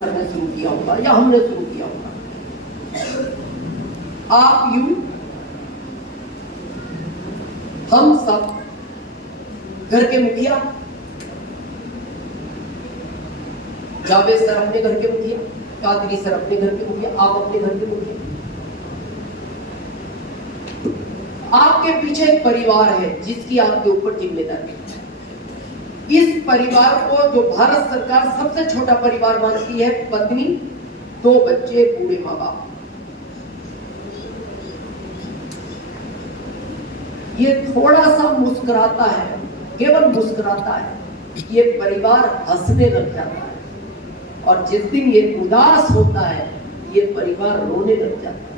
करना शुरू किया होगा या हमने शुरू किया होगा। आप यूं हम सब घर के मुखिया, जावेद सर अपने घर के मुखिया, कादरी सर अपने घर के मुखिया, आप अपने घर के मुखिया। आपके पीछे एक परिवार है जिसकी आपके ऊपर जिम्मेदारी है। इस परिवार को जो भारत सरकार सबसे छोटा परिवार मानती है, पत्नी, 2 बच्चे, बूढ़े माँ बाप, ये थोड़ा सा मुस्कुराता है, केवल मुस्कुराता है, ये परिवार हंसने लग जाता है, और जिस दिन ये उदास होता है ये परिवार रोने लग जाता है।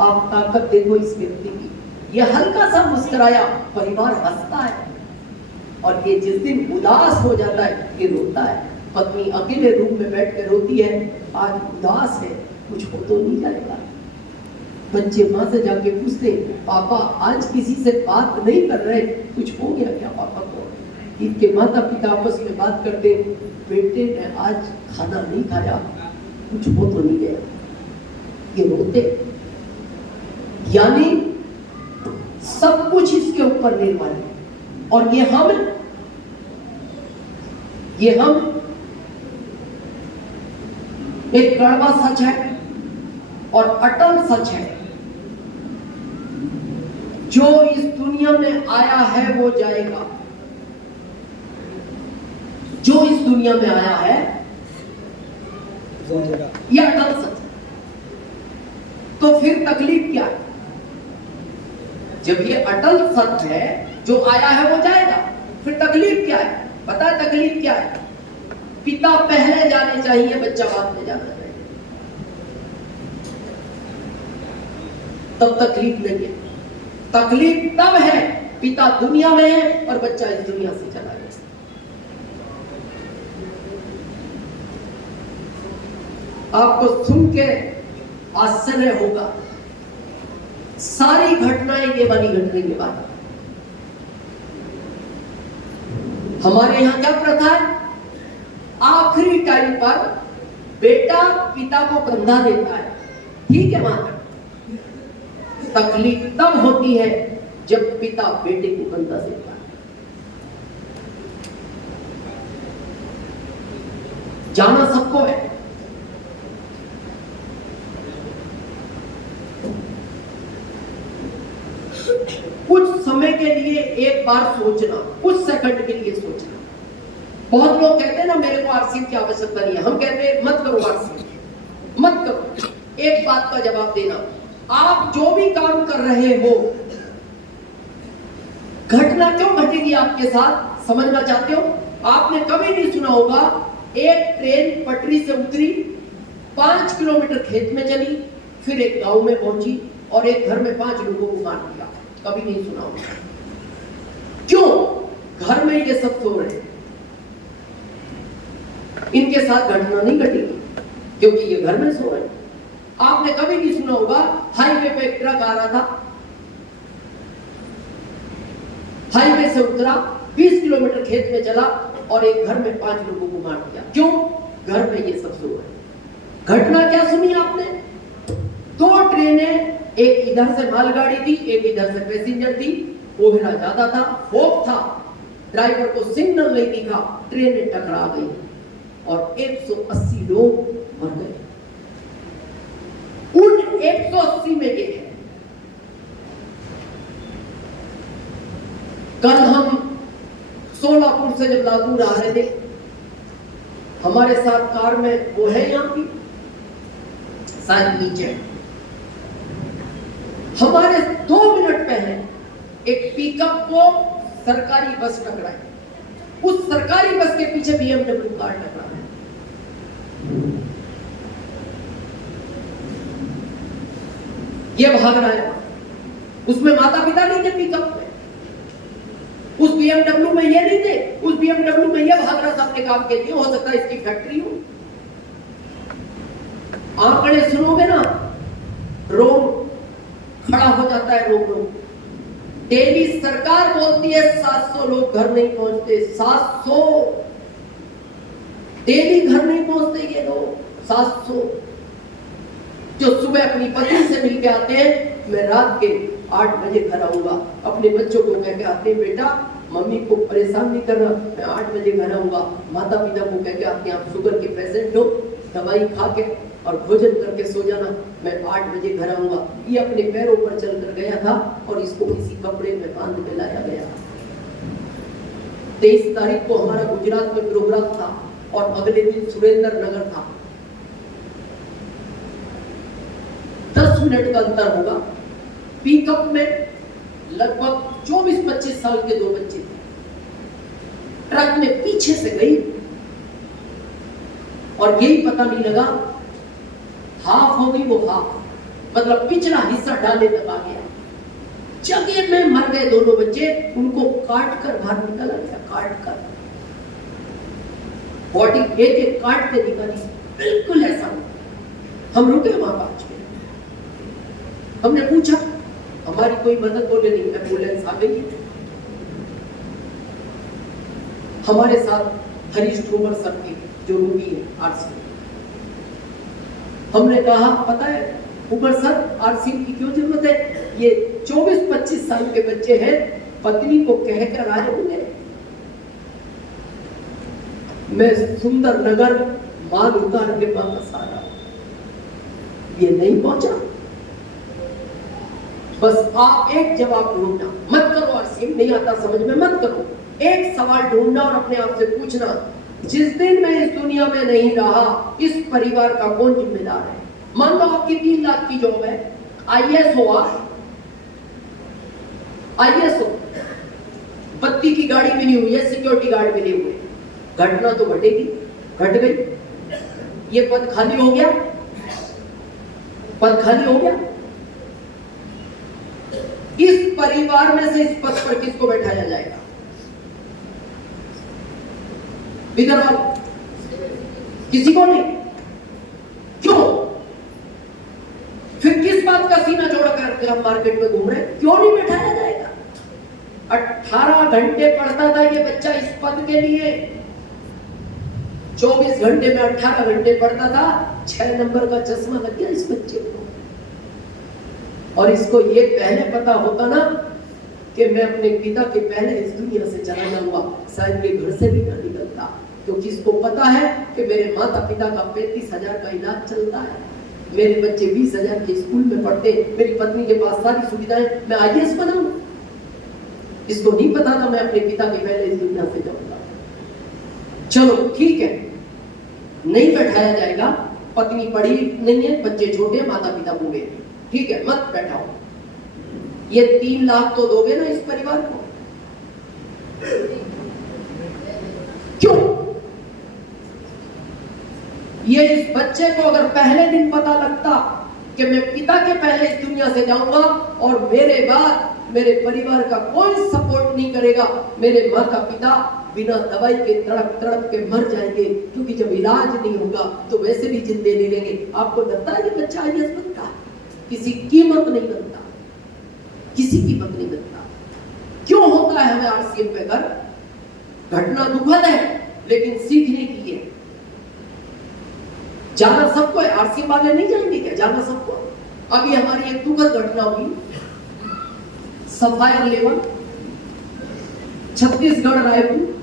आप ताकत देखो इस व्यक्ति की, ये हल्का सा मुस्कुराया, परिवार हंसता है, और ये जिस दिन उदास हो जाता है ये रोता है। पत्नी अकेले रूम में बैठ कर रोती है, आज उदास है, कुछ हो तो नहीं जाएगा। बच्चे माँ से जाके पूछते, पापा आज किसी से बात नहीं कर रहे, कुछ हो गया क्या पापा को? इनके माता पिता आपस में बात करते, बेटे ने आज खाना नहीं खाया, कुछ हो तो नहीं गया। ये रोते, यानी सब कुछ इसके ऊपर निर्भर है। और ये हम एक कड़वा सच है और अटल सच है, जो इस दुनिया में आया है वो जाएगा। जो इस दुनिया में आया है ये अटल सच है। तो फिर तकलीफ क्या है? जब ये अटल सच है, जो आया है वो जाएगा, फिर तकलीफ क्या है? पता है तकलीफ क्या है? पिता पहले जाने चाहिए, बच्चा बाद में जाना चाहिए, तब तकलीफ नहीं है। तकलीफ तब है पिता दुनिया में है और बच्चा इस दुनिया से चला गया। आपको सुन के आश्चर्य होगा, सारी घटनाएं ये वाली घट रही है। बात हमारे यहाँ क्या प्रथा है? आखिरी टाइम पर बेटा पिता को कंधा देता है, ठीक है माता। तकलीफ तब होती है जब पिता बेटे को कंधा देता है। जाना सबको है, कुछ समय के लिए एक बार सोचना, कुछ सेकंड के लिए सोचना। बहुत लोग कहते हैं ना मेरे को आरसीएम की आवश्यकता नहीं है, हम कहते हैं मत करो आरसीएम, मत करो। एक बात का जवाब देना, आप जो भी काम कर रहे हो, घटना क्यों घटेगी आपके साथ, समझना चाहते हो? आपने कभी नहीं सुना होगा एक ट्रेन पटरी से उतरी, 5 किलोमीटर खेत में चली, फिर एक गांव में पहुंची और एक घर में 5 लोगों को मार दिया। कभी नहीं सुना होगा। क्यों? घर में ये सब सो रहे हैं, इनके साथ घटना नहीं घटेगी क्योंकि ये घर में सो रहे हैं। आपने कभी नहीं सुना होगा हाईवे पे एक ट्रक आ रहा था, हाईवे से उतरा, 20 किलोमीटर खेत में चला और एक घर में 5 लोगों को मार दिया। क्यों? घर में ये सब सो रहे हैं। घटना क्या सुनी आपने? 2 ट्रेनें, एक इधर से मालगाड़ी थी, एक इधर से पैसेंजर थी, कोहरा ज्यादा था, फोक था, ड्राइवर को सिग्नल नहीं दिखा, ट्रेनें टकरा गई और 180 लोग मर गए। उन 180 में ये है। कल हम सोलापुर से जब लातूर आ रहे थे, हमारे साथ कार में वो है यहाँ की शायद नीचे, हमारे 2 मिनट पहले एक पिकअप को सरकारी बस टकराई। उस सरकारी बस के पीछे BMW कार टकरा है। ये भाग रहा है, उसमें माता पिता नहीं थे पिकअप में, उस BMW में ये नहीं थे, उस BMW में ये भाग रहा था अपने काम के लिए। हो सकता है इसकी फैक्ट्री हो। आंकड़े सुनोगे ना, रोम खड़ा हो जाता है, रोम। डेली सरकार बोलती है 700 लोग घर नहीं पहुंचते, 700। डेली घर नहीं पहुंचते ये लोग। 700 जो सुबह अपनी पत्नी से मिलके आते हैं, मैं रात के 8 बजे घर आऊंगा। अपने बच्चों को कह के आते हैं, बेटा मम्मी को परेशान नहीं करना, मैं 8 बजे घर आऊंगा। माता पिता को कह के आते हैं, आप शुगर के पेशेंट हो, दवाई खा के और भोजन करके सो जाना, मैं 8 बजे घर आऊंगा। ये अपने पैरों पर चलकर गया था और इसको किसी कपड़े में बांध के लाया गया। 23 तारीख को हमारा गुजरात में प्रोग्राम था और अगले दिन सुरेंद्र नगर था। 10 मिनट का अंतर होगा। पिकअप में लगभग 24-25 साल के 2 बच्चे थे। ट्रक में पीछे से गई और यही पता नहीं लगा, हाफ हो गई वो हाफ, मतलब पिछला हिस्सा डाले तक आ गया। जगह में मर गए दोनों बच्चे, उनको काट कर बाहर निकाला गया, काट कर बॉडी एक काट के निकाली। बिल्कुल ऐसा हम रुके वहां पांच में। हमने पूछा, हमारी कोई मदद, बोले नहीं, एम्बुलेंस आ गई। हमारे साथ हरीश ठोमर सर थे जो रोगी है आरसी। हमने कहा, पता है ऊपर सर आरसी की क्यों जरूरत है, ये 24-25 साल के बच्चे हैं, पत्नी को कहकर आए होंगे। मैं सुंदर नगर माल उतार के वापस आ रहा, ये नहीं पहुंचा। बस आप एक जवाब ढूंढना, मत करो आरसी नहीं आता समझ में, मत करो। एक सवाल ढूंढना और अपने आप से पूछना, जिस दिन मैं इस दुनिया में नहीं रहा, इस परिवार का कौन जिम्मेदार है। मान लो आपकी 3 लाख की जॉब है, आईएएस हो आप, आईएएस हो, बत्ती की गाड़ी मिली हुई है, सिक्योरिटी गार्ड मिले हुए, घटना तो घटेगी, घट गई, ये पद खाली हो गया, पद खाली हो गया। इस परिवार में से इस पद पर किसको बैठाया जाएगा? विधवा, किसी को नहीं। क्यों? फिर किस बात का सीना जोड़ कर हम मार्केट में घूम रहे हैं? क्यों नहीं बैठाया जाएगा? 18 घंटे पढ़ता था ये बच्चा इस पद के लिए, 24 घंटे में 18 घंटे पढ़ता था, 6 नंबर का चश्मा लग गया इस बच्चे को। और इसको ये पहले पता होता ना कि मैं अपने पिता के पहले इस दुनिया से चला जाऊंगा, शायद ये घर से भी ना निकलता। क्योंकि इसको पता है कि मेरे माता पिता का 35,000 का इलाज चलता है, मेरे बच्चे 20,000 के स्कूल में पढ़ते, मेरी पत्नी के पास सारी सुविधाएं, मैं आईएएस बनाऊं। इसको नहीं पता था मैं अपने पिता के पहले इस दुनिया से जाऊंगा। चलो ठीक है, नहीं बैठाया जाएगा, पत्नी पढ़ी नहीं है, बच्चे छोटे, माता पिता बूढ़े, ठीक है मत बैठाओ। ये 3 लाख तो दोगे ना इस परिवार को? क्यों? ये इस बच्चे को अगर पहले दिन पता लगता कि मैं पिता के पहले इस दुनिया से जाऊंगा और मेरे बाद मेरे परिवार का कोई सपोर्ट नहीं करेगा, मेरे माता पिता बिना दवाई के तड़प तड़प के मर जाएंगे, क्योंकि जब इलाज नहीं होगा तो वैसे भी जिंदे नहीं रहेंगे। आपको लगता है कि बच्चा आईएएस बनता है? किसी कीमत नहीं बनता, किसी कीमत नहीं बनता। क्यों होता है हमें आरसीएम पे कर? घटना दुखद है लेकिन सीखने की है। जाना सबको है, आरसीएम वाले नहीं जाएंगे क्या? जाना सबको। अभी हमारी एक दुखद घटना हुई, सफायर लेवल छत्तीसगढ़ रायपुर,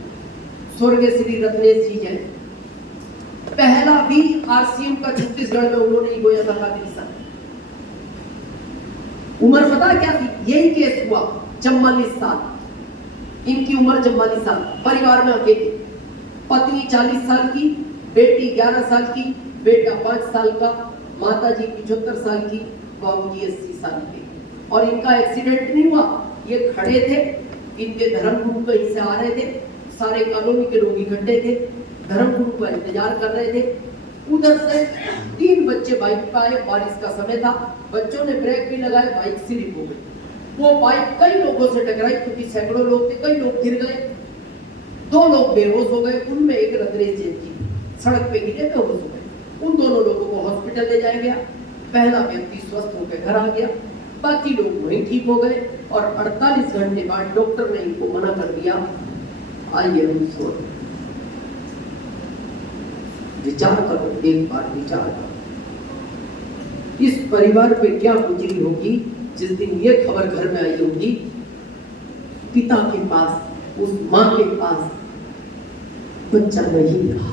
स्वर्गीय श्री रत्नेश जी जैन, पहला भी आरसीएम का छत्तीसगढ़ में उन्होंने ही बोया था। उम्र पता क्या थी? यही केस हुआ 44 साल, इनकी उम्र 44 साल, परिवार में अकेले, पत्नी 40 साल की, बेटी 11 साल की, बेटा 5 साल का, माता जी 75 साल की, बाबूजी 80 साल के। और इनका एक्सीडेंट नहीं हुआ, ये खड़े थे, इनके धर्मगुरु कहीं से आ रहे थे, सारे कॉलोनी के लोग इकट्ठे थे, धर्मगुरु का इंतजार कर रहे थे। उधर से 3 बच्चे बाइक पे आए, बारिश का समय था, बच्चों ने ब्रेक भी लगाए, बाइक स्लिप हो गई। वो बाइक कई लोगों से टकराई, क्योंकि सैकड़ों लोग थे, कई लोग गिर गए, 2 लोग बेहोश हो गए, उनमें एक रत्नेश जैन जी सड़क पे गिरे, बेहोश हो गए। उन दोनों लोगों को हॉस्पिटल ले जाया गया, पहला व्यक्ति स्वस्थ होकर घर आ गया, बाकी लोग वहीं ठीक हो गए। और 48 घंटे बाद डॉक्टर ने इनको मना कर दिया, आइए हम सो। विचार करो, एक बार विचार करो, इस परिवार पे क्या गुजरी होगी जिस दिन ये खबर घर में आई होगी, पिता के पास, उस मां के पास बच्चा नहीं रहा।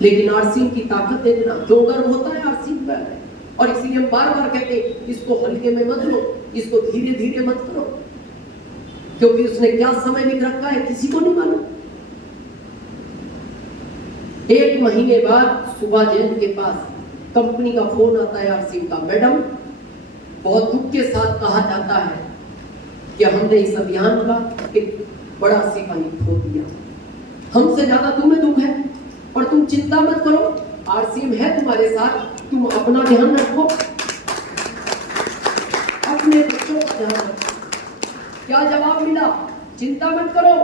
लेकिन आरसीएम की ताकत देखना, क्यों गर्व होता है आरसीएम पर, और इसीलिए हम बार बार कहते हैं इसको हल्के में मत लो, इसको धीरे धीरे मत करो, क्योंकि उसने क्या समय लिख रखा है किसी को नहीं मालूम। 1 महीने बाद सुबह जैन के पास कंपनी का फोन आता है आरसीएम का, मैडम बहुत दुख के साथ कहा जाता है कि हमने इस अभियान का एक बड़ा सिपाही खो दिया, हमसे ज्यादा तुम्हें दुख है, और तुम चिंता मत करो, आरसीएम है तुम्हारे साथ, तुम अपना ध्यान रखो, अपने बच्चों का ध्यान रखो। क्या जवाब मिला? चिंता मत करो,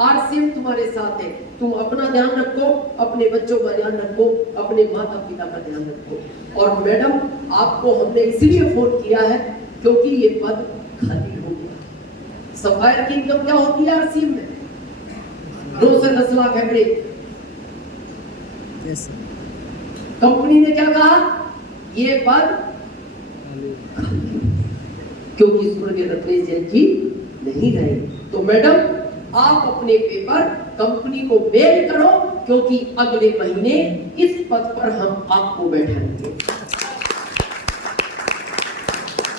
आरसीएम तुम्हारे साथ है, तुम अपना ध्यान रखो, अपने बच्चों का ध्यान रखो, अपने माता पिता का ध्यान रखो। और मैडम आपको हमने इसलिए फोन किया है क्योंकि ये पद खाली हो गया। सफायर की इनकम क्या होती है आरसीएम में? 9 से 10 लाख एवरेज। कंपनी ने क्या कहा? ये पद क्योंकि स्वर्गीय रत्नेश जैन जी नहीं रहे, तो मैडम आप अपने पेपर कंपनी को मेल करो, क्योंकि अगले महीने इस पद पर हम आपको बैठाएंगे।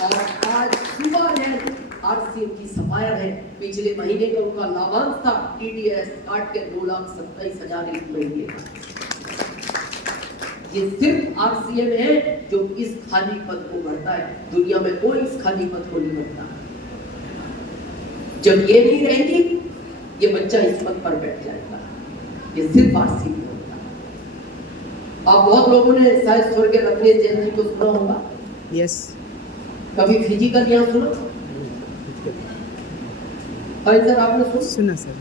और आज सुबह जैन आरसीएम की सफायर है, पिछले महीने का उनका लाभांश था टीडीएस काट के 2,27,000 एक महीने का। ये सिर्फ आरसीएम है जो इस खाली पद को भरता है, दुनिया में कोई इस खाली पद को नहीं भरता। जब ये नहीं रहेगी, ये बच्चा इस पद पर बैठ जाएगा, ये सिर्फ आरसीएम होता है। आप बहुत लोगों ने शायद स्वर्गीय रत्नेश जैन जी को सुना होगा। यस। कभी फिजिकल यहाँ सुना? सर आपने सुना? सुना सर।